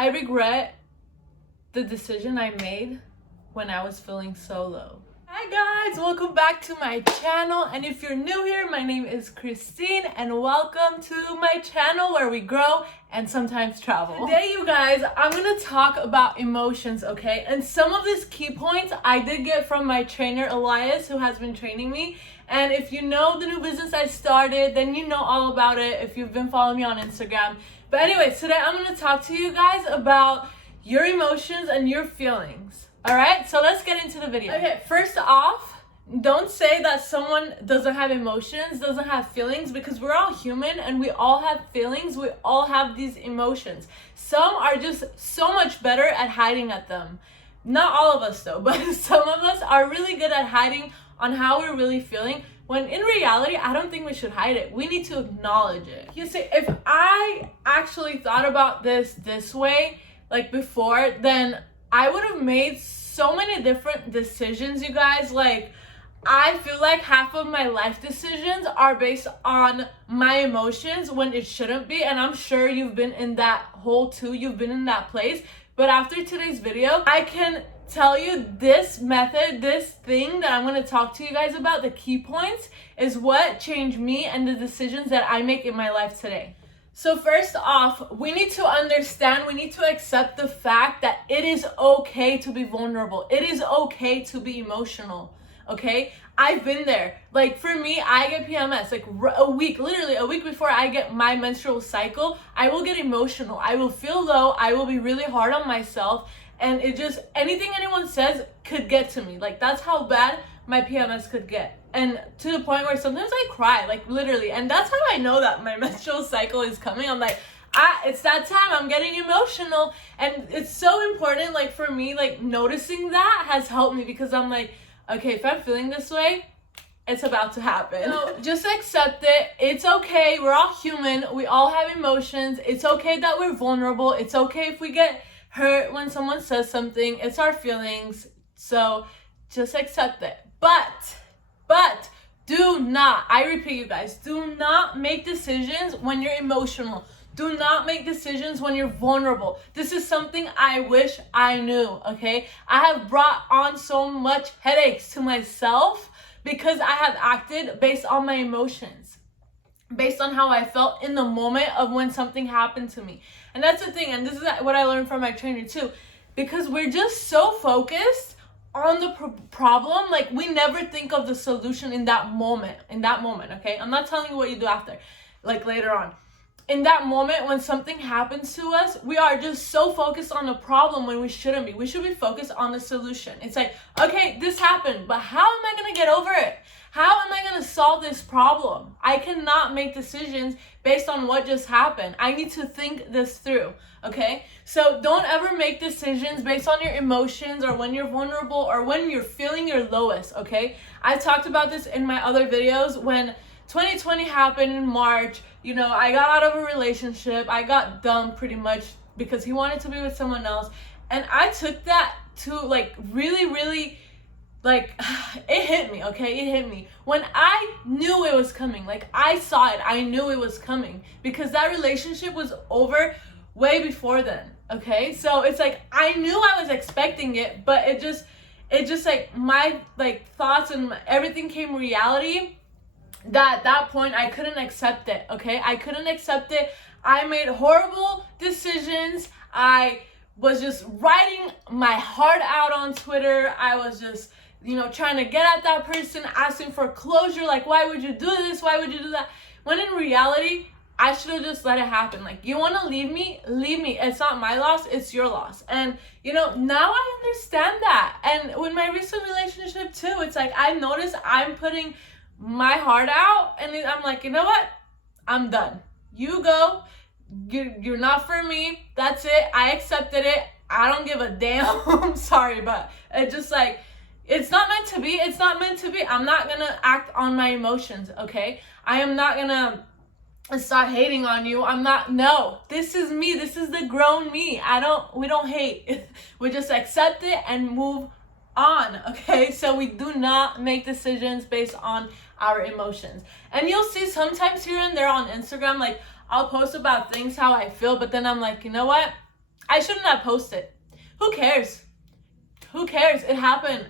I regret the decision I made when I was feeling so low. Hi guys, welcome back to my channel, and if you're new here, my name is Christine and welcome to my channel where we grow and sometimes travel. Today you guys, I'm gonna talk about emotions, okay? And some of these key points I did get from my trainer Elias, who has been training me. And if you know the new business I started, then you know all about it if you've been following me on Instagram. But anyways, today I'm gonna talk to you guys about your emotions and your feelings. All right, so let's get into the video. Okay, first off, don't say that someone doesn't have emotions, doesn't have feelings, because we're all human and we all have feelings. We all have these emotions. Some are just so much better at hiding at them. Not all of us though, but some of us are really good at hiding on how we're really feeling, when in reality, I don't think we should hide it. We need to acknowledge it. You see, if I actually thought about this way, like before, then I would have made so many different decisions, you guys. Like, I feel like half of my life decisions are based on my emotions when it shouldn't be. And I'm sure you've been in that hole too. You've been in that place. But after today's video, I can tell you this method, this thing that I'm going to talk to you guys about, the key points, is what changed me and the decisions that I make in my life today. So first off, we need to understand, we need to accept the fact that it is okay to be vulnerable. It is okay to be emotional, okay? I've been there. Like for me, I get PMS, like literally a week before I get my menstrual cycle, I will get emotional. I will feel low. I will be really hard on myself. And it just, anything anyone says could get to me. Like that's how bad my PMS could get. And to the point where sometimes I cry, like literally. And that's how I know that my menstrual cycle is coming. I'm like, it's that time, I'm getting emotional. And it's so important, like for me, like noticing that has helped me, because I'm like, okay, if I'm feeling this way, it's about to happen. So just accept it. It's okay. We're all human. We all have emotions. It's okay that we're vulnerable. It's okay if we get hurt when someone says something. It's our feelings. So just accept it. But do not, I repeat you guys, do not make decisions when you're emotional. Do not make decisions when you're vulnerable. This is something I wish I knew, okay? I have brought on so much headaches to myself because I have acted based on my emotions, based on how I felt in the moment of when something happened to me. And that's the thing, and this is what I learned from my trainer too, because we're just so focused on the problem, like we never think of the solution in that moment, okay? I'm not telling you what you do after, like later on. In that moment when something happens to us, we are just so focused on the problem when we shouldn't be. We should be focused on the solution. It's like, okay, this happened, but how am I gonna get over it? How am I gonna solve this problem? I cannot make decisions based on what just happened. I need to think this through, okay? So don't ever make decisions based on your emotions or when you're vulnerable or when you're feeling your lowest, okay? I talked about this in my other videos. When 2020 happened in March, you know, I got out of a relationship. I got dumped pretty much because he wanted to be with someone else. And I took that to like really, like, it hit me, okay? It hit me. When I knew it was coming, like I saw it, I knew it was coming, because that relationship was over way before then, okay? So it's like, I knew I was expecting it, but it just like my like thoughts and everything came reality. That at that point I couldn't accept it, okay? I couldn't accept it. I made horrible decisions. I was just writing my heart out on Twitter. I was just, you know, trying to get at that person, asking for closure, like, why would you do this? Why would you do that? When in reality, I should have just let it happen. Like, you want to leave me? Leave me. It's not my loss, it's your loss. And, you know, now I understand that. And with my recent relationship too, it's like, I noticed I'm putting my heart out, and I'm like, you know what? I'm done. You go. You're not for me. That's it. I accepted it. I don't give a damn. I'm sorry, but it's just like, it's not meant to be. It's not meant to be. I'm not gonna act on my emotions, okay? I am not gonna start hating on you. No, this is me. This is the grown me. We don't hate. We just accept it and move on, okay? So we do not make decisions based on our emotions. And you'll see sometimes here and there on Instagram, like I'll post about things how I feel, but then I'm like, you know what? I shouldn't have posted. Who cares? Who cares? It happened.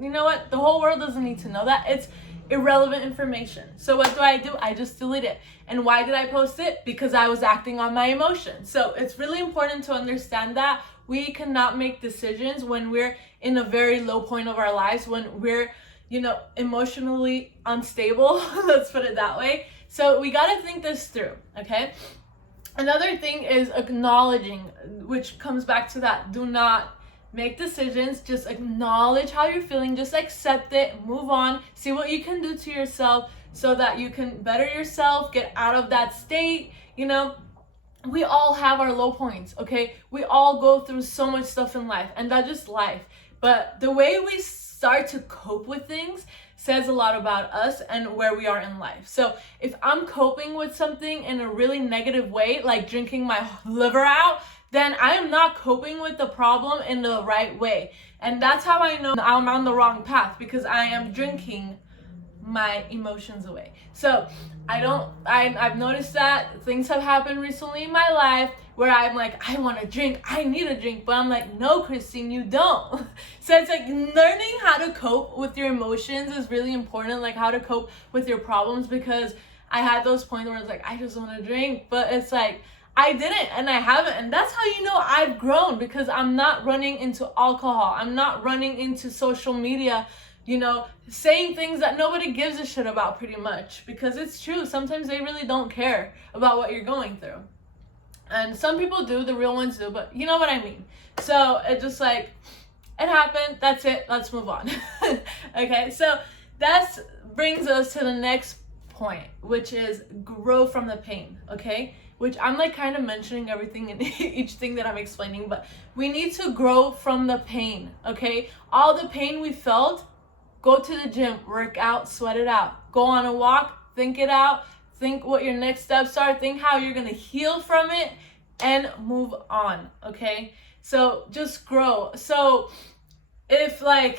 You know what? The whole world doesn't need to know that. It's irrelevant information. So what do? I just delete it. And why did I post it? Because I was acting on my emotions. So it's really important to understand that we cannot make decisions when we're in a very low point of our lives, when we're, emotionally unstable. Let's put it that way. So we got to think this through, okay? Another thing is acknowledging, which comes back to that. Do not make decisions. Just acknowledge how you're feeling. Just accept it. Move on. See what you can do to yourself so that you can better yourself, get out of that state. We all have our low points, okay? We all go through so much stuff in life, and that's just life. But the way we start to cope with things says a lot about us and where we are in life. So if I'm coping with something in a really negative way, like drinking my liver out, then I am not coping with the problem in the right way. And that's how I know I'm on the wrong path, because I am drinking my emotions away. So I've noticed that things have happened recently in my life where I'm like, I want to drink, I need a drink, but I'm like, no, Christine, you don't. So it's like learning how to cope with your emotions is really important, like how to cope with your problems, because I had those points where it's like, I just want to drink, but it's like, I didn't and I haven't. And that's how you know I've grown, because I'm not running into alcohol. I'm not running into social media, saying things that nobody gives a shit about, pretty much, because it's true. Sometimes they really don't care about what you're going through. And some people do, the real ones do, but you know what I mean. So it just like, it happened. That's it. Let's move on. Okay. So that brings us to the next point, which is grow from the pain. Okay. Which I'm like kind of mentioning everything in each thing that I'm explaining, but we need to grow from the pain. Okay. All the pain we felt, go to the gym, work out, sweat it out. Go on a walk, think it out, think what your next steps are, think how you're going to heal from it, and move on, okay? So just grow. So if like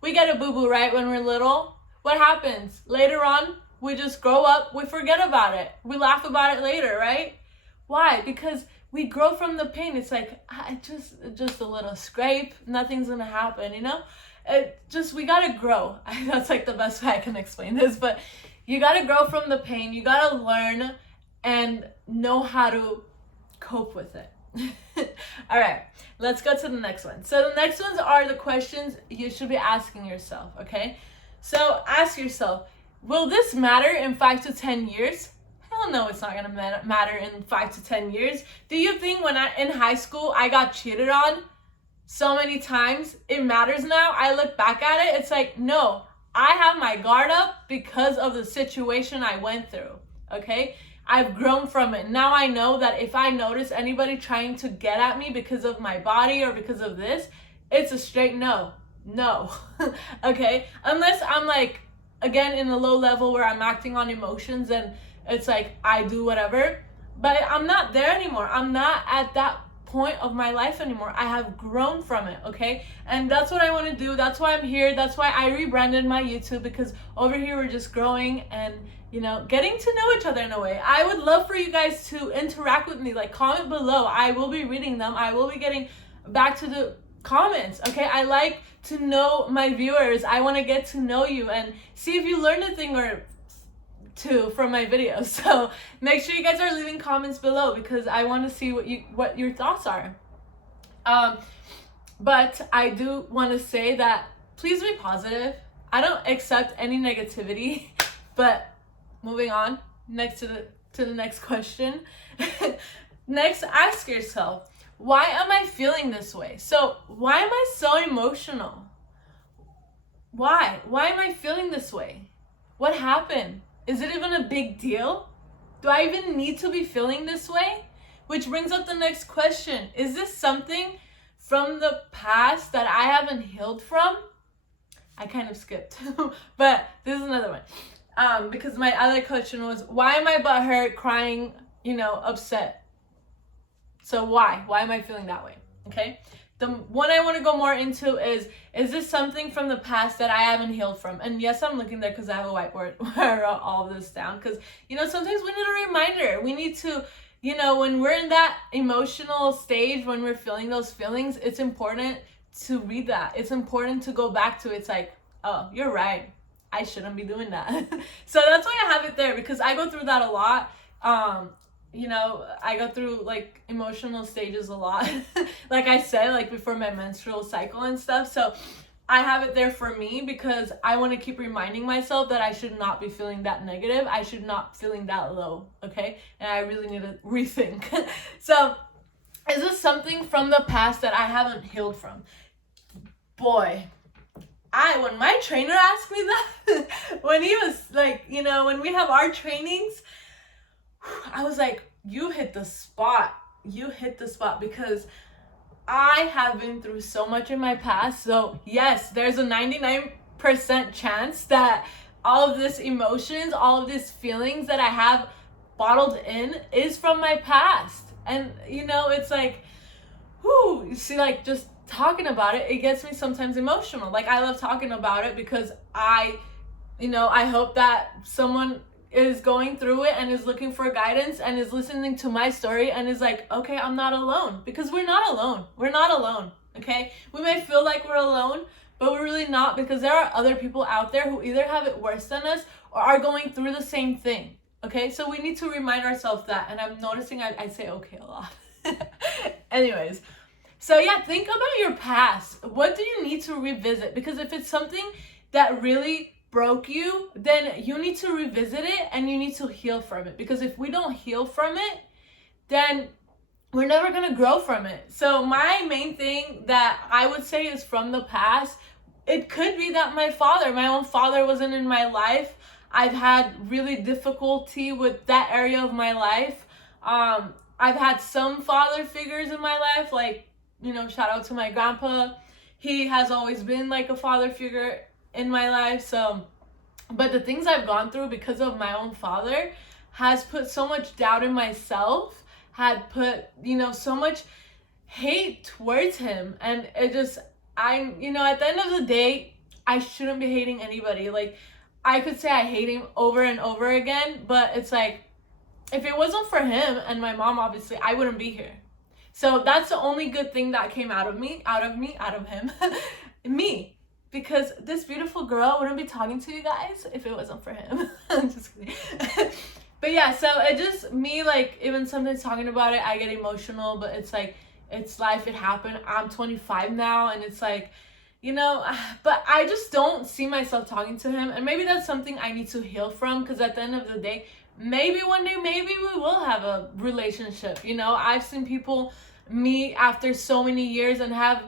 we get a boo-boo, right, when we're little, what happens? Later on, we just grow up, we forget about it. We laugh about it later, right? Why? Because we grow from the pain. It's like, just a little scrape, nothing's going to happen, we gotta grow. That's like the best way I can explain this, but you gotta grow from the pain. You gotta learn and know how to cope with it. All right, let's go to the next one. So the next ones are the questions you should be asking yourself, okay? So ask yourself, will this matter in 5 to 10 years? Hell no, it's not gonna matter in 5 to 10 years. Do you think when in high school I got cheated on so many times, it matters now? I look back at it, it's like, no, I have my guard up because of the situation I went through, okay? I've grown from it. Now I know that if I notice anybody trying to get at me because of my body or because of this, it's a straight no. No, okay? Unless I'm like, again, in a low level where I'm acting on emotions and it's like, I do whatever, but I'm not there anymore. I'm not at that point of my life anymore. I have grown from it, okay? And that's what I want to do. That's why I'm here. That's why I rebranded my YouTube, because over here we're just growing and getting to know each other in a way. I would love for you guys to interact with me, like comment below. I will be reading them. I will be getting back to the comments, okay? I like to know my viewers. I want to get to know you and see if you learned a thing or two from my videos. So make sure you guys are leaving comments below, because I want to see what your thoughts are. But I do want to say that please be positive. I don't accept any negativity. But moving on, next to the next question. Next, ask yourself, why am I feeling this way? So why am I so emotional? Why am I feeling this way? What happened? Is it even a big deal? Do I even need to be feeling this way? Which brings up the next question. Is this something from the past that I haven't healed from? I kind of skipped, but this is another one. Because my other question was, why am I butthurt, crying, upset? So why am I feeling that way? Okay. The one I want to go more into is this something from the past that I haven't healed from? And yes, I'm looking there because I have a whiteboard where I wrote all of this down. Because, sometimes we need a reminder. We need to you know, when we're in that emotional stage, when we're feeling those feelings, it's important to read that. It's important to go back to it. It's like, oh, you're right, I shouldn't be doing that. So that's why I have it there, because I go through that a lot. You know, I go through like emotional stages a lot. Like I said, like before my menstrual cycle and stuff. So I have it there for me because I want to keep reminding myself that I should not be feeling that negative. I should not feeling that low, okay? And I really need to rethink. So is this something from the past that I haven't healed from? Boy, when my trainer asked me that, when he was like, you know, when we have our trainings, I was like, you hit the spot. You hit the spot, because I have been through so much in my past. So yes, there's a 99% chance that all of this emotions, all of these feelings that I have bottled in is from my past. And you know, it's like, whoo, you see, like just talking about it, it gets me sometimes emotional. Like I love talking about it because I hope that someone is going through it and is looking for guidance and is listening to my story and is like, okay, I'm not alone. Because we're not alone. We're not alone, okay? We may feel like we're alone, but we're really not, because there are other people out there who either have it worse than us or are going through the same thing, okay? So we need to remind ourselves that. And I'm noticing I say okay a lot. Anyways, so yeah, think about your past. What do you need to revisit? Because if it's something that really broke you, then you need to revisit it and you need to heal from it. Because if we don't heal from it, then we're never going to grow from it. So my main thing that I would say is from the past, it could be that my own father wasn't in my life. I've had really difficulty with that area of my life. I've had some father figures in my life, like, you know, shout out to my grandpa. He has always been like a father figure in my life. So, but the things I've gone through because of my own father has put so much doubt in myself, had put, you know, so much hate towards him. And it just, you know, at the end of the day, I shouldn't be hating anybody. Like, I could say I hate him over and over again, but it's like, if it wasn't for him and my mom, obviously, I wouldn't be here. So that's the only good thing that came out of him, me. Because this beautiful girl wouldn't be talking to you guys if it wasn't for him. I'm just kidding. But yeah, so it just, me, like, even sometimes talking about it, I get emotional, but it's like, it's life, it happened. I'm 25 now, and it's like, you know, but I just don't see myself talking to him. And maybe that's something I need to heal from, because at the end of the day, maybe one day, maybe we will have a relationship. You know, I've seen people meet after so many years and have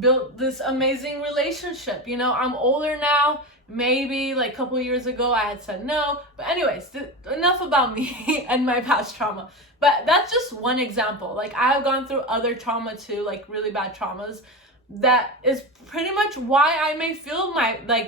built this amazing relationship. You know, I'm older now. Maybe like a couple years ago I had said no. But anyways, enough about me and my past trauma. But that's just one example. Like, I have gone through other trauma too, like really bad traumas. That is pretty much why I may feel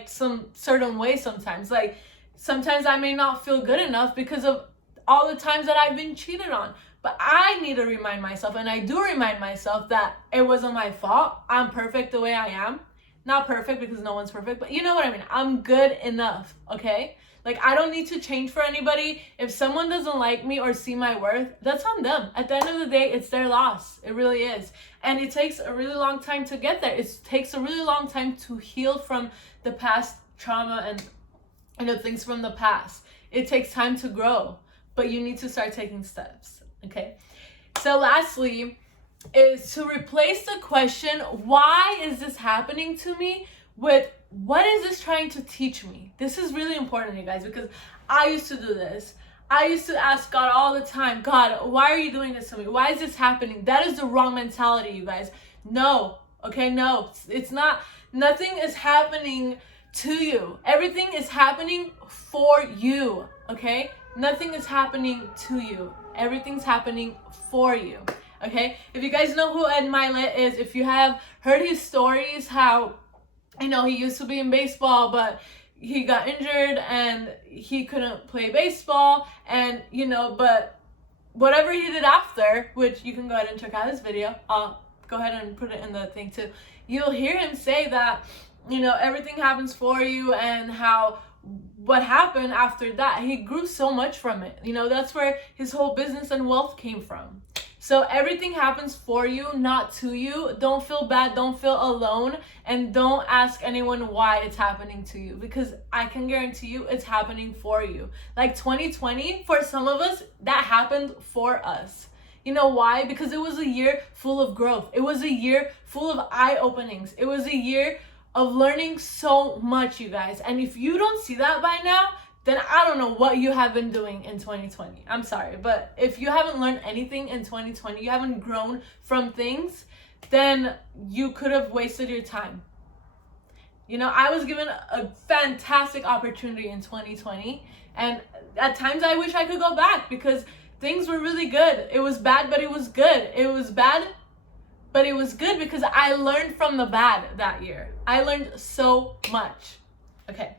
some certain way sometimes. Like, sometimes I may not feel good enough because of all the times that I've been cheated on. But I need to remind myself, and I do remind myself, that it wasn't my fault. I'm perfect the way I am. Not perfect, because no one's perfect, but you know what I mean. I'm good enough, okay? Like, I don't need to change for anybody. If someone doesn't like me or see my worth, that's on them. At the end of the day, it's their loss. It really is. And it takes a really long time to get there. It takes a really long time to heal from the past trauma and, you know, things from the past. It takes time to grow, but you need to start taking steps. Okay, so lastly is to replace the question, why is this happening to me, with what is this trying to teach me? This is really important, you guys, because I used to do this. I used to ask God all the time, God, why are you doing this to me? Why is this happening? That is the wrong mentality, you guys. No, okay, no, it's not. Nothing is happening to you. Everything is happening for you, okay? Nothing is happening to you. Everything's happening for you, okay? If you guys know who Ed Milet is, if you have heard his stories, how, you know, he used to be in baseball, but he got injured and he couldn't play baseball, and, you know, but whatever he did after, which you can go ahead and check out his video, I'll go ahead and put it in the thing too, you'll hear him say that, you know, everything happens for you, and how what happened after that, he grew so much from it. You know, that's where his whole business and wealth came from. So everything happens for you, not to you. Don't feel bad, don't feel alone, and don't ask anyone why it's happening to you, because I can guarantee you it's happening for you. Like 2020, for some of us, that happened for us. You know why? Because it was a year full of growth. It was a year full of eye openings. It was a year of learning so much, you guys. And if you don't see that by now, then I don't know what you have been doing in 2020. I'm sorry, but if you haven't learned anything in 2020, you haven't grown from things, then you could have wasted your time. You know, I was given a fantastic opportunity in 2020, and at times I wish I could go back because things were really good. It was bad, but it was good. It was bad, but it was good because I learned from the bad that year. I learned so much. Okay.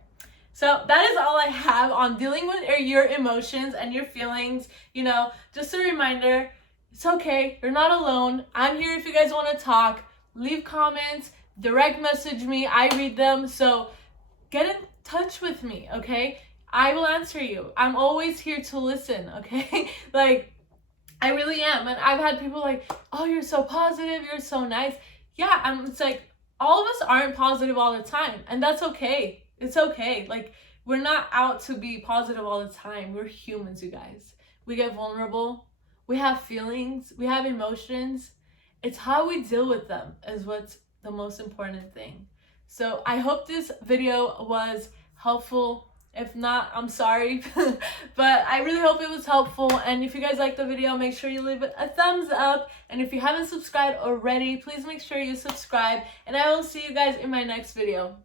So that is all I have on dealing with your emotions and your feelings. You know, just a reminder, it's okay. You're not alone. I'm here if you guys want to talk. Leave comments, direct message me. I read them. So get in touch with me, okay? I will answer you. I'm always here to listen, okay? Like, I really am. And I've had people like, oh, you're so positive. You're so nice. Yeah, it's like, all of us aren't positive all the time. And that's okay. It's okay. Like, we're not out to be positive all the time. We're humans, you guys. We get vulnerable. We have feelings. We have emotions. It's how we deal with them is what's the most important thing. So I hope this video was helpful. If not, I'm sorry. But I really hope it was helpful. And if you guys liked the video, make sure you leave it a thumbs up. And if you haven't subscribed already, please make sure you subscribe. And I will see you guys in my next video.